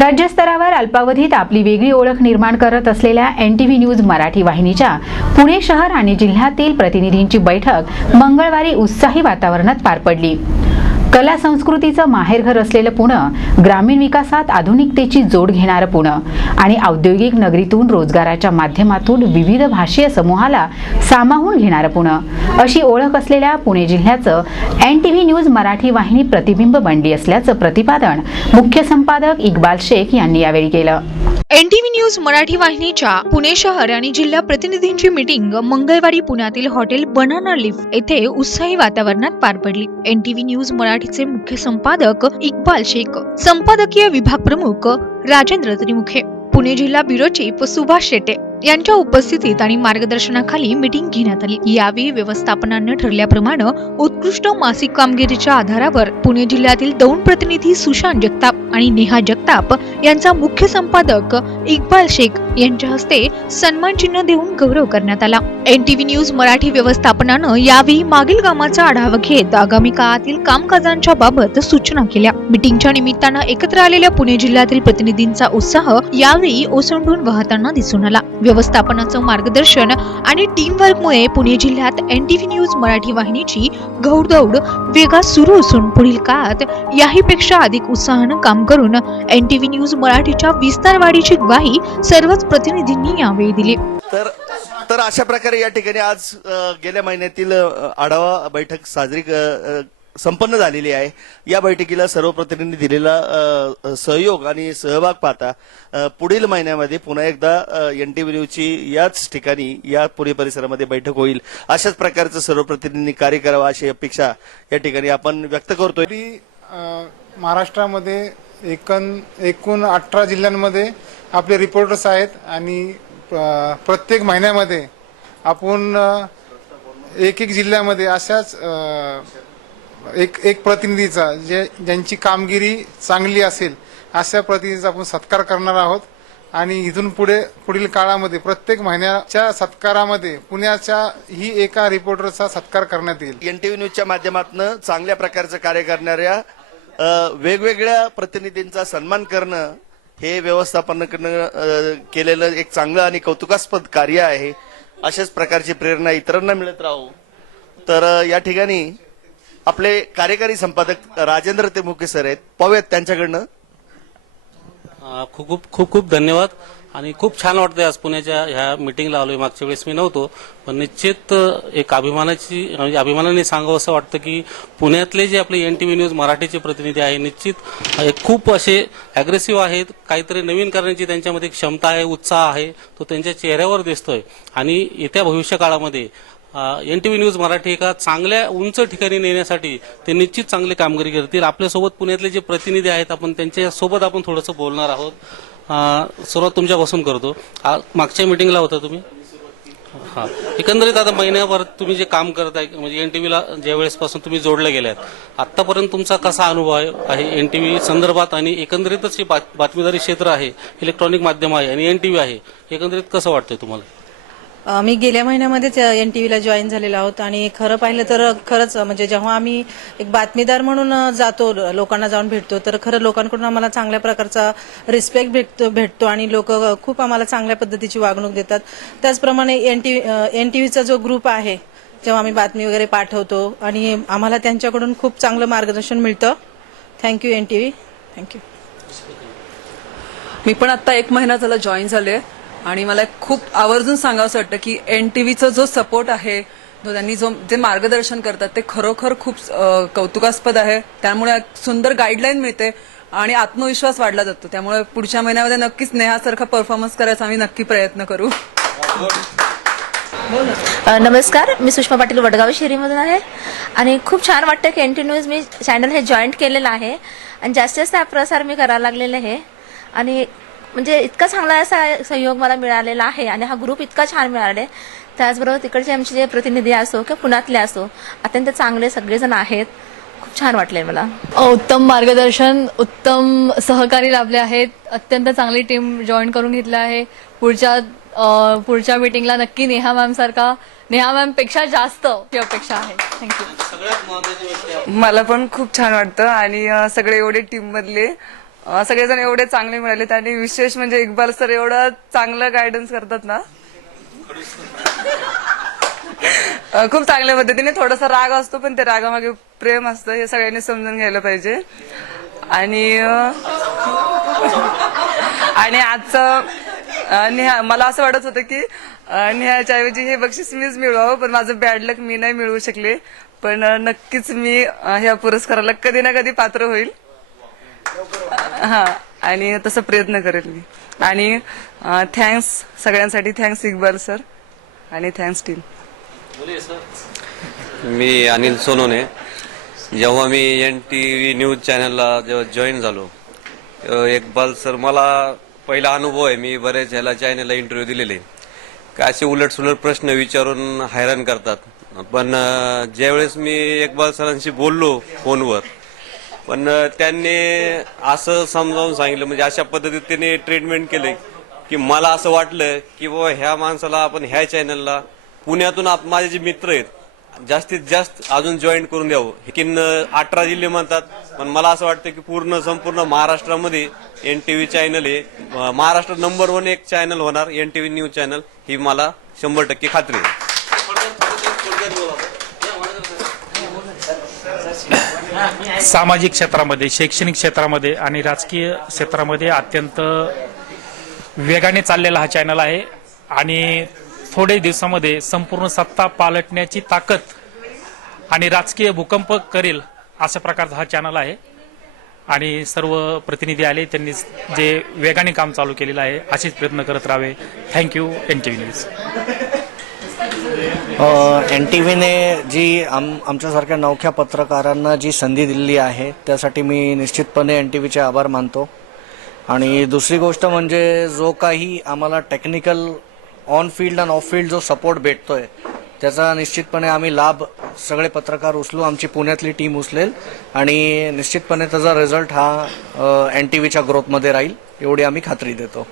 राज्यस्तरावर अल्पावधीत आपली वेगळी ओळख निर्माण करत असलेल्या N T V news Marathi वाहिनीच्या पुणे शहर आणि जिल्ह्यातील प्रतिनिधींची बैठक मंगळवारी उत्साही वातावरणात पार पडली. कला संस्कृतीचं माहेरघर असलेलं पुणं ग्रामीण विकासात आधुनिकतेची जोड घेणारं पुणं. आणि औद्योगिक नगरीतून रोजगाराच्या माध्यमातून विविध भाषीय समूहाला सामावून घेणारं पुणं. अशी ओळख असलेल्या पुणे जिल्ह्याचं N T V news Marathi वाहिनी प्रतिबिंब बनली असल्याचं प्रतिपादन मुख्य संपादक इक्बाल शेख यांनी यावेळी केलं. एनटीव्ही न्यूज मराठी वाहिनीच्या पुणे शहर आणि जिल्हा प्रतिनिधींची मीटिंग मंगळवारी पुण्यातील हॉटेल बनाना लिफ्ट येथे उत्साही वातावरणात पार पडली. एनटीव्ही न्यूज मराठीचे मुख्य संपादक इक्बाल शेख संपादकीय विभाग प्रमुख राजेंद्र त्रिमुखे पुणे जिल्हा ब्युरो चीफ सुभाष शेटे यांच्या उपस्थितीत आणि मार्गदर्शनाखाली मीटिंग घेण्यात आली. यावेळी व्यवस्थापनानं ठरल्याप्रमाणे उत्कृष्ट मासिक कामगिरीच्या आधारावर पुणे जिल्ह्यातील दोन प्रतिनिधी सुशांत जगताप आणि नेहा जगताप यांचा मुख्य संपादक इक्बाल शेख यांच्या हस्ते सन्मान चिन्ह देऊन गौरव करण्यात आला. N T V news Marathi व्यवस्थापनानं यावेळी मागील कामाचा आढावा घेत आगामी काळातील कामकाजांच्या बाबत सूचना केल्या. मिटिंगच्या निमित्तानं एकत्र आलेल्या पुणे जिल्ह्यातील प्रतिनिधींचा उत्साह यावेळी ओसंडून वाहताना दिसून आला. व्यवस्थापनाचं मार्गदर्शन आणि टीमवर्कमुळे पुणे जिल्ह्यात N T V news Marathi वाहिनीची घौडदौड वेगात सुरू असून पुढील काळात याहीपेक्षा अधिक उत्साहानं काम करून एन टी व्ही न्यूज मराठीच्या विस्तार वाढीची ग्वाही सर्वच प्रतिनिधींनी यावेळी दिली तर तर अशा प्रकारे या ठिकाणी आज गेल्या महिन्यातील आढावा बैठक साजरी संपन्न झालेली आहे. या बैठकीला सर्व प्रतिनिधी दिलेला सहयोग आणि सहभाग पाहता पुढील महिन्यामध्ये पुन्हा एकदा एन टी न्यूजची याच ठिकाणी या पुणे परिसरामध्ये बैठक होईल. अशाच प्रकारचं सर्व प्रतिनिधींनी कार्य करावं अशी अपेक्षा या ठिकाणी आपण व्यक्त करतोय. महाराष्ट्रामध्ये एकन एकूण अठरा जिल्ह्यांमध्ये आपले रिपोर्टर्स आहेत आणि प्रत्येक महिन्यामध्ये आपण एक एक जिल्ह्यामध्ये अशाच एक एक प्रतिनिधीचा जे ज्यांची कामगिरी चांगली असेल अशा प्रतिनिधीचा आपण सत्कार करणार आहोत. आणि इथून पुढे पुढील काळामध्ये प्रत्येक महिन्याच्या सत्कारामध्ये पुण्याच्या ही एका रिपोर्टरचा सत्कार करण्यात येईल. एन टी व्ही न्यूजच्या माध्यमातून चांगल्या प्रकारचं कार्य करणाऱ्या वेगवेगळ्या प्रतिनिधींचा सन्मान करणं हे व्यवस्थापनाकडनं केलेलं एक चांगलं आणि कौतुकास्पद कार्य आहे. अशाच प्रकारची प्रेरणा इतरांना मिळत राहू. तर या ठिकाणी आपले कार्यकारी संपादक राजेंद्र ते मुके सर आहेत. पाहूयात त्यांच्याकडनं. खूप खूप खूप खूप धन्यवाद. आणि खूप छान वाटतंय आज पुण्याच्या ह्या मिटिंगला आलोय. मागच्या वेळेस मी नव्हतो. पण निश्चित एक अभिमानाची म्हणजे अभिमानाने सांगावं असं वाटतं की पुण्यातले जे आपले एन टी व्ही न्यूज मराठीचे प्रतिनिधी आहे निश्चित एक खूप असे अग्रेसिव्ह आहेत. काहीतरी नवीन करण्याची त्यांच्यामध्ये क्षमता आहे उत्साह आहे. तो त्यांच्या चेहऱ्यावर दिसतोय. आणि येत्या भविष्य काळामध्ये N T V news Marathi एका चांगल्या उंच ठिकाणी नेण्यासाठी ते निश्चित चांगली कामगिरी करतील. आपल्यासोबत पुण्यातले जे प्रतिनिधी आहेत आपण त्यांच्यासोबत आपण थोडंसं बोलणार आहोत. सुरुवात तुमच्यापासून करतो. आ- मागच्या मिटिंगला होता तुम्ही? हा. एकंदरीत आता महिन्याभर तुम्ही जे काम करत आहे म्हणजे एन टी व्हीला ज्या वेळेसपासून तुम्ही जोडले गेल्यात आतापर्यंत तुमचा कसा अनुभव आहे? एन टी व्ही संदर्भात आणि एकंदरीतच हे बात- बातमीदारी क्षेत्र आहे इलेक्ट्रॉनिक माध्यम आहे आणि एन टी व्ही आहे एकंदरीत कसं वाटतंय तुम्हाला? मी गेल्या महिन्यामध्येच एन टी व्हीला जॉईन झालेलो आहोत आणि खरं पाहिलं तर खरंच म्हणजे जेव्हा आम्ही एक बातमीदार म्हणून जातो लोकांना जाऊन भेटतो तर खरं लोकांकडून आम्हाला चांगल्या प्रकारचा रिस्पेक्ट भेटतो भेटतो आणि लोक खूप आम्हाला चांगल्या पद्धतीची वागणूक देतात. त्याचप्रमाणे एन टी एन टी व्हीचा जो ग्रुप आहे जेव्हा आम्ही बातमी वगैरे पाठवतो आणि आम्हाला त्यांच्याकडून खूप चांगलं मार्गदर्शन मिळतं. Thank you N T V. Thank you मी पण आता एक महिना झाला जॉईन झाले. आणि मला खूप आवर्जून सांगावं वाटतं की एन टी व्हीचा जो सपोर्ट आहे जो त्यांनी जो जे मार्गदर्शन करतात ते खरोखर खूप कौतुकास्पद आहे. त्यामुळे सुंदर गाईडलाईन मिळते आणि आत्मविश्वास वाढला जातो. त्यामुळे पुढच्या महिन्यामध्ये नक्कीच नेहासारखा परफॉर्मन्स करायचा आम्ही नक्की प्रयत्न करू. नमस्कार. मी सुषमा पाटील वडगाव शेरीमधून आहे. आणि खूप छान वाटतं की एन टी न्यूज मी चॅनल हे जॉईंट केलेलं आहे. आणि जास्तीत जास्त प्रसार मी करायला लागलेले आहे. आणि म्हणजे इतका चांगला असा सहयोग मला मिळालेला आहे आणि हा ग्रुप इतका छान मिळाले त्याचबरोबर तिकडचे आमचे जे प्रतिनिधी असो किंवा पुण्यातले असो अत्यंत चांगले सगळेजण आहेत. खूप छान वाटले मला. उत्तम मार्गदर्शन उत्तम सहकारी लाभले आहेत. अत्यंत चांगली टीम जॉईन करून घेतली आहे. पुढच्या पुढच्या मीटिंगला नक्की नेहा मॅम सारखा नेहा मॅमपेक्षा जास्त ही अपेक्षा आहे. थँक्यू मला पण खूप छान वाटतं आणि सगळे एवढे टीम मधले सगळेजण एवढे चांगले मिळाले. आणि विशेष म्हणजे इक्बाल सर एवढं चांगलं गायडन्स करतात ना. खूप चांगल्या पद्धतीने थोडासा राग असतो पण ते रागामागे प्रेम असतं हे सगळ्यांनी समजून घ्यायला पाहिजे. आणि आणि आजचं नेहा मला असं वाटत होतं की नेहाच्या ऐवजी हे बक्षीस मीच मिळवावं पण माझं बॅड लक मी नाही मिळवू शकले. पण नक्कीच मी ह्या पुरस्काराला कधी ना कधी पात्र होईल. हा आणि तसं प्रयत्न करेल मी. आणि थँक्स सगळ्यांसाठी. थँक्स इक्बाल सर आणि थँक्स टीम मी अनिल सोनोने. जेव्हा मी एन टी व्ही न्यूज चॅनलला जेव्हा जॉईन झालो तेव्हा इक्बाल सर मला पहिला अनुभव आहे मी बरेच ह्याला चॅनलला इंटरव्ह्यू दिलेले. का असे उलट सुलट प्रश्न विचारून हैराण करतात. पण ज्यावेळेस मी इक्बाल सरांशी बोललो फोनवर पण त्यांनी असं समजावून सांगितलं म्हणजे अशा पद्धतीत त्यांनी ट्रीटमेंट केले की मला असं वाटलं की बाबा ह्या माणसाला आपण ह्या चॅनलला पुण्यातून आप- माझे जे मित्र आहेत जास्तीत जास्त अजून जॉईन करून द्यावं. किन अठरा जिल्हे म्हणतात पण मला असं वाटतं की पूर्ण संपूर्ण महाराष्ट्रामध्ये एन टी व्ही चॅनल हे महाराष्ट्र नंबर वन एक चॅनल होणार N T V news channel ही मला शंभर टक्के खात्री आहे. सामाजिक क्षेत्रामध्ये शैक्षणिक क्षेत्रामध्ये आणि राजकीय क्षेत्रामध्ये अत्यंत वेगाने चाललेला हा चॅनल आहे. आणि थोडे दिवसामध्ये संपूर्ण सत्ता पालटण्याची ताकद आणि राजकीय भूकंप करेल अशा प्रकारचा हा चॅनल आहे. आणि सर्व प्रतिनिधी आले त्यांनी जे वेगाने काम चालू केलेलं आहे असेच प्रयत्न करत राहावे. Thank you N T V news N T व्हीने जी आम आमच्यासारख्या नवख्या पत्रकारांना जी संधी दिली आहे त्यासाठी मी निश्चितपणे एन टी व्हीचे आभार मानतो. आणि दुसरी गोष्ट म्हणजे जो काही आम्हाला टेक्निकल ऑन फील्ड आणि ऑफ फील्ड जो सपोर्ट भेटतोय त्याचा निश्चितपणे आम्ही लाभ सगळे पत्रकार उचलू आमची पुण्यातली टीम उचलेल. आणि निश्चितपणे त्याचा रिझल्ट हा एन टी व्हीच्या ग्रोथमध्ये राहील एवढी आम्ही खात्री देतो.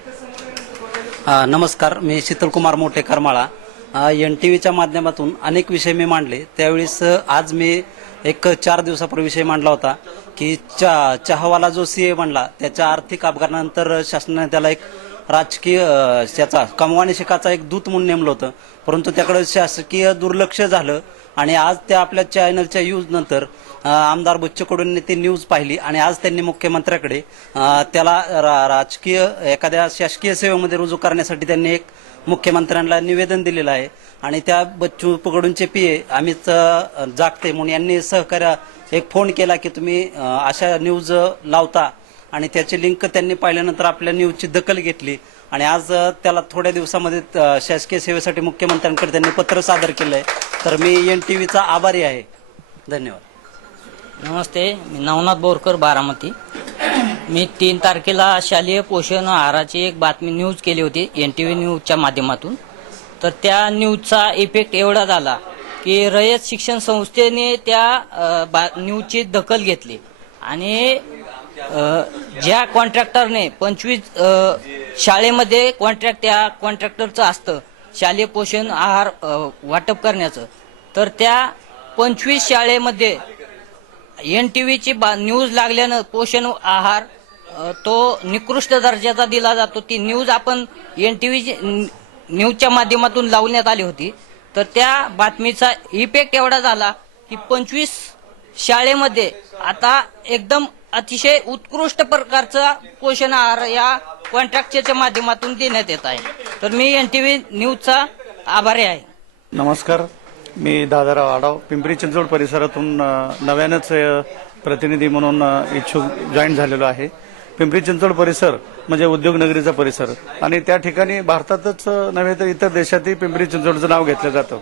नमस्कार मी शीतलकुमार मोठे करमाळा एन टी व्हीच्या माध्यमातून अनेक विषय मी मांडले. त्यावेळेस आज मी एक चार दिवसापूर्वी विषय मांडला होता की चा चहावाला जो सी ए बनला त्याच्या आर्थिक अपघातानंतर शासनाने त्याला एक राजकीय त्याचा कमवाणी शिकाचा एक दूत म्हणून नेमलं होतं. परंतु त्याकडे शासकीय दुर्लक्ष झालं. आणि आज त्या आपल्या चॅनलच्या यूज नंतर आमदार बच्चूकडून ती न्यूज पाहिली आणि आज त्यांनी मुख्यमंत्र्याकडे त्याला रा- राजकीय एखाद्या शासकीय सेवेमध्ये रुजू करण्यासाठी त्यांनी एक मुख्यमंत्र्यांना निवेदन दिलेलं आहे. आणि त्या बच्चू पकडूनचे पीए अमित जागते म्हणून यांनी सहकार्य एक फोन केला की तुम्ही अशा न्यूज लावता. आणि त्याची लिंक त्यांनी पाहिल्यानंतर आपल्या न्यूजची दखल घेतली. आणि आज त्याला थोड्या दिवसामध्ये शासकीय सेवेसाठी मुख्यमंत्र्यांकडे त्यांनी पत्र सादर केलं आहे तर मी एन टी व्हीचा आभारी आहे. धन्यवाद. नमस्ते मी नवनाथ बोरकर बारामती. मी तीन तारखेला शालेय पोषण आहाराची एक बातमी न्यूज केली होती एन टी व्ही न्यूजच्या माध्यमातून. तर त्या न्यूजचा इफेक्ट एवढा झाला की रयत शिक्षण संस्थेने त्या बा न्यूजची दखल घेतली. आणि ज्या कॉन्ट्रॅक्टरने पंचवीस शाळेमध्ये कॉन्ट्रॅक्ट त्या कॉन्ट्रॅक्टरचं असतं. शालेय पोषण आहार वाटप करण्याचं. तर त्या पंचवीस शाळेमध्ये एन टी व्हीची न्यूज लागल्यानं पोषण आहार तो निकृष्ट दर्जाचा दिला जातो. ती न्यूज आपण एन टी व्ही न्यूजच्या माध्यमातून लावण्यात आली होती. तर त्या बातमीचा इफेक्ट एवढा झाला की पंचवीस शाळेमध्ये आता एकदम अतिशय उत्कृष्ट प्रकारचा पोषण आहार या कॉन्ट्रॅक्टच्या माध्यमातून देण्यात येत आहे. तर मी एन टी व्ही न्यूजचा आभारी आहे. नमस्कार. मी दादाराव आडाव. पिंपरी चिंचवड परिसरातून अ, नव्यानंच प्रतिनिधी म्हणून इच्छुक जॉईन झालेलो आहे. पिंपरी चिंचवड परिसर म्हणजे उद्योगनगरीचा परिसर. आणि त्या ठिकाणी भारतातच नव्हे तर इतर देशातही पिंपरी चिंचवडचं नाव घेतलं जातं.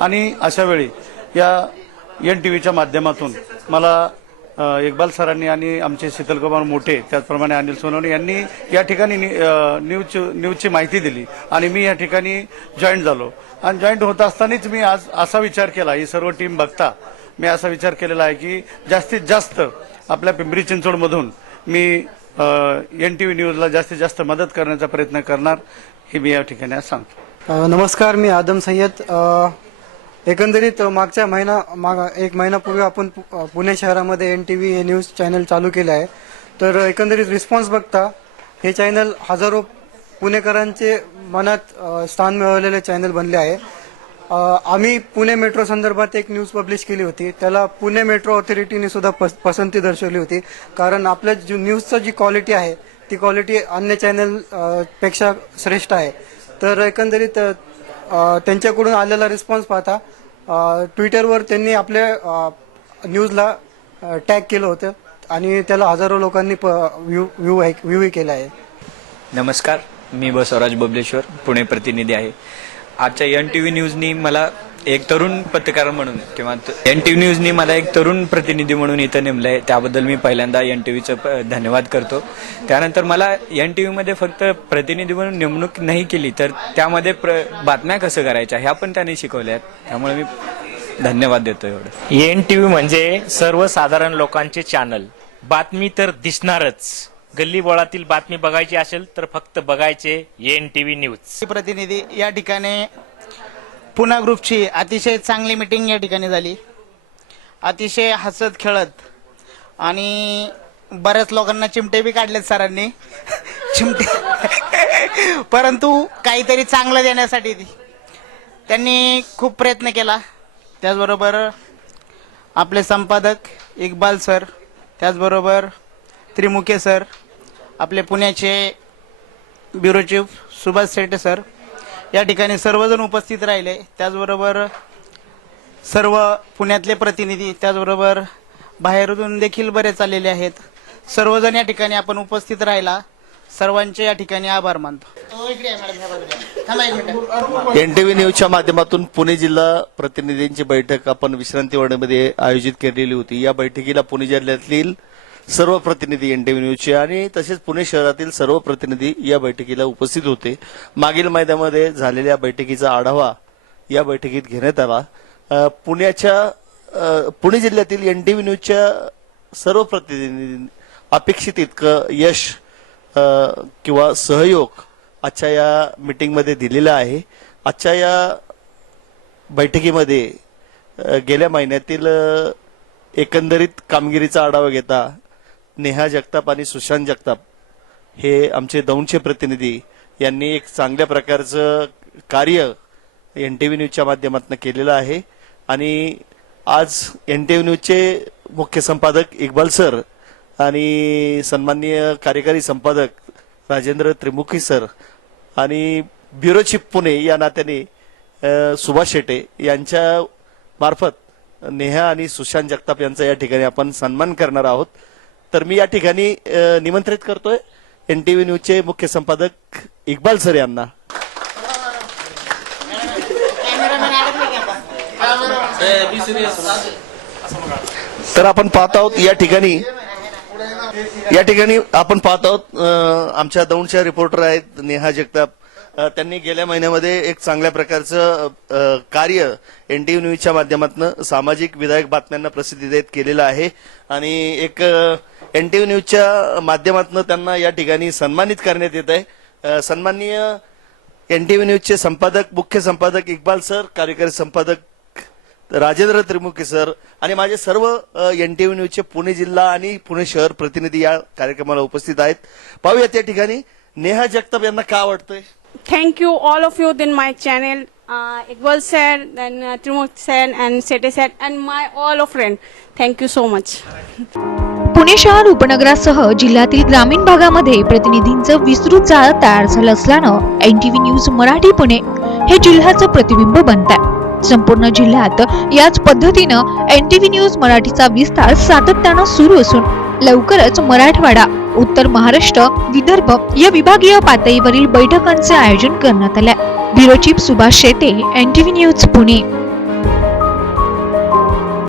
आणि अशा वेळी या एन टी व्हीच्या माध्यमातून मला इक्बाल सरांनी आणि आमचे शीतलकुमार मोठे त्याचप्रमाणे अनिल सोनवणे यांनी या ठिकाणी न्यूज न्यूजची माहिती दिली आणि मी या ठिकाणी जॉईंट झालो. आणि जॉईंट होत असतानाच मी आज असा विचार केला ही सर्व टीम बघता. मी असा विचार केलेला आहे की जास्तीत जास्त आपल्या पिंपरी चिंचवडमधून मी एन टी व्ही न्यूजला जास्तीत जास्त मदत करण्याचा प्रयत्न करणार हे मी या ठिकाणी सांगतो. नमस्कार मी आदम सय्यद. एकंदरीत मागच्या महिना माग एक महिनापूर्वी आपण पु- पुणे शहरामध्ये एन टी व्ही हे न्यूज चॅनल चालू केले आहे. तर एकंदरीत रिस्पॉन्स बघता हे चॅनल हजारो पुणेकरांचे मनात अ, स्थान मिळवलेले चॅनल बनले आहे. अ, आम्ही पुणे मेट्रो संदर्भात एक न्यूज पब्लिश केली होती. त्याला पुणे मेट्रो ऑथॉरिटीने सुद्धा पस- पसंती दर्शवली होती. कारण आपल्या जी न्यूजचं जी क्वालिटी आहे ती क्वालिटी अन्य चॅनलपेक्षा श्रेष्ठ आहे. तर एकंदरीत अ, त्यांच्याकडून आलेला रिस्पॉन्स पाहता ट्विटरवर त्यांनी आपल्या न्यूजला टॅग केलं होतं आणि त्याला हजारो लोकांनी व्ह्यू व्ह्यू व्ह्यूही केला आहे. नमस्कार मी बसवराज बबलेश्वर पुणे प्रतिनिधी आहे. आजच्या एन टी व्ही न्यूजनी मला एक तरुण पत्रकार म्हणून किंवा एन टी व्ही न्यूजनी मला एक तरुण प्रतिनिधी म्हणून इथं नेमलं आहे त्याबद्दल मी पहिल्यांदा एन टी व्हीचं धन्यवाद करतो. त्यानंतर मला एन टी व्हीमध्ये फक्त प्रतिनिधी म्हणून नेमणूक नाही केली तर त्यामध्ये प्र बातम्या कसं करायच्या ह्या पण त्यांनी शिकवल्या आहेत. त्यामुळे मी धन्यवाद देतो एवढं. एन टी व्ही म्हणजे सर्वसाधारण लोकांचे चॅनल बातमी तर दिसणारच. गल्ली बोळातील बातमी बघायची असेल तर फक्त बघायचे एन टी व्ही न्यूज प्रतिनिधी या ठिकाणी पुन्हा ग्रुपची अतिशय चांगली मिटिंग या ठिकाणी झाली. अतिशय हसत खेळत. आणि बऱ्याच लोकांना चिमटे बी काढलेत सरांनी. चिमटे. परंतु काहीतरी चांगलं देण्यासाठी त्यांनी खूप प्रयत्न केला. त्याचबरोबर आपले संपादक इक्बाल सर त्याचबरोबर त्रिमुखे सर आपले पुण्याचे bureau chief Subhash Shete sir या ठिकाणी सर्वजण उपस्थित राहिले. त्याचबरोबर सर्व पुण्यातले प्रतिनिधी त्याचबरोबर बाहेरून देखील बरेच आलेले आहेत. सर्वजण या ठिकाणी आपण उपस्थित राहिला. सर्वांचे या ठिकाणी आभार मानतो. एनटीव्ही न्यूजच्या माध्यमातून पुणे जिल्हा प्रतिनिधींची बैठक आपण विश्रांतीवाडीमध्ये आयोजित केलेली होती. या बैठकीला पुणे जिल्ह्यातील सर्व प्रतिनिधी एनटीव्ही न्यूजचे आणि तसेच पुणे शहरातील सर्व प्रतिनिधी या बैठकीला उपस्थित होते. मागील मैदानामध्ये झालेल्या बैठकीचा आढावा या बैठकीत घेण्यात आला. पुण्याच्या पुणे जिल्ह्यातील एनटीव्ही न्यूजच्या सर्व प्रतिनिधी अपेक्षित इतकं यश किंवा सहयोग आजच्या या मीटिंगमध्ये दिलेला आहे. आजच्या या बैठकीमध्ये गेल्या महिन्यातील एकंदरीत कामगिरीचा आढावा घेता नेहा जगताप आणि सुशांत जगताप हे आमचे दौंडचे प्रतिनिधी. यांनी एक चांगल्या प्रकारचं कार्य एन टी व्ही न्यूजच्या माध्यमातून केलेलं आहे. आणि आज एन टी व्ही न्यूजचे मुख्य संपादक इक्बाल सर आणि सन्माननीय कार्यकारी संपादक राजेंद्र त्रिमुखी सर आणि ब्युरो चीफ पुणे या नात्याने सुभाष शेटे यांच्या मार्फत नेहा आणि सुशांत जगताप यांचा या ठिकाणी आपण सन्मान करणार आहोत. तर मी या ठिकाणी निमंत्रित करतोय एन टी व्ही न्यूजचे मुख्य संपादक इक्बाल सर यांना. तर आपण पाहत आहोत या ठिकाणी या ठिकाणी आपण पाहत आहोत आमच्या दौंडच्या रिपोर्टर आहेत नेहा जगताप. त्यांनी गेल्या महिन्यामध्ये एक चांगल्या प्रकारचं कार्य एनटीव्ही न्यूजच्या माध्यमातून सामाजिक विधायक बातम्यांना प्रसिद्धी देत केलेलं आहे. आणि एक एनटीव्ही न्यूजच्या माध्यमातून त्यांना या ठिकाणी सन्मानित करण्यात येत आहे. सन्माननीय एनटीव्ही न्यूजचे संपादक मुख्य संपादक इक्बाल सर कार्यकारी संपादक राजेंद्र त्रिमुखी सर आणि माझे सर्व एनटीव्ही न्यूजचे पुणे जिल्हा आणि पुणे शहर प्रतिनिधी या कार्यक्रमाला उपस्थित आहेत. पाहूयात या ठिकाणी नेहा जगताप यांना का आवडतंय? Thank you all of you you, my channel Iqbal sir then Trimukh then and Sete sir, and my all of friend thank you so much Pune शहर उपनगरासह जिल्ह्यातील ग्रामीण भागामध्ये प्रतिनिधींचं विस्तृत जाळ तयार झालं असल्यानं N T V news Marathi Pune हे जिल्ह्याचं प्रतिबिंब बनत आहे संपूर्ण जिल्ह्यात याच पद्धतीनं एन टी व्ही न्यूज मराठीचा विस्तार सातत्यानं सुरू असून लवकरच मराठवाडा उत्तर महाराष्ट्र विदर्भ या विभागीय पातळीवरील बैठकांचे आयोजन करण्यात आलंय. Bureau chief Subhash Shete N T V news Pune.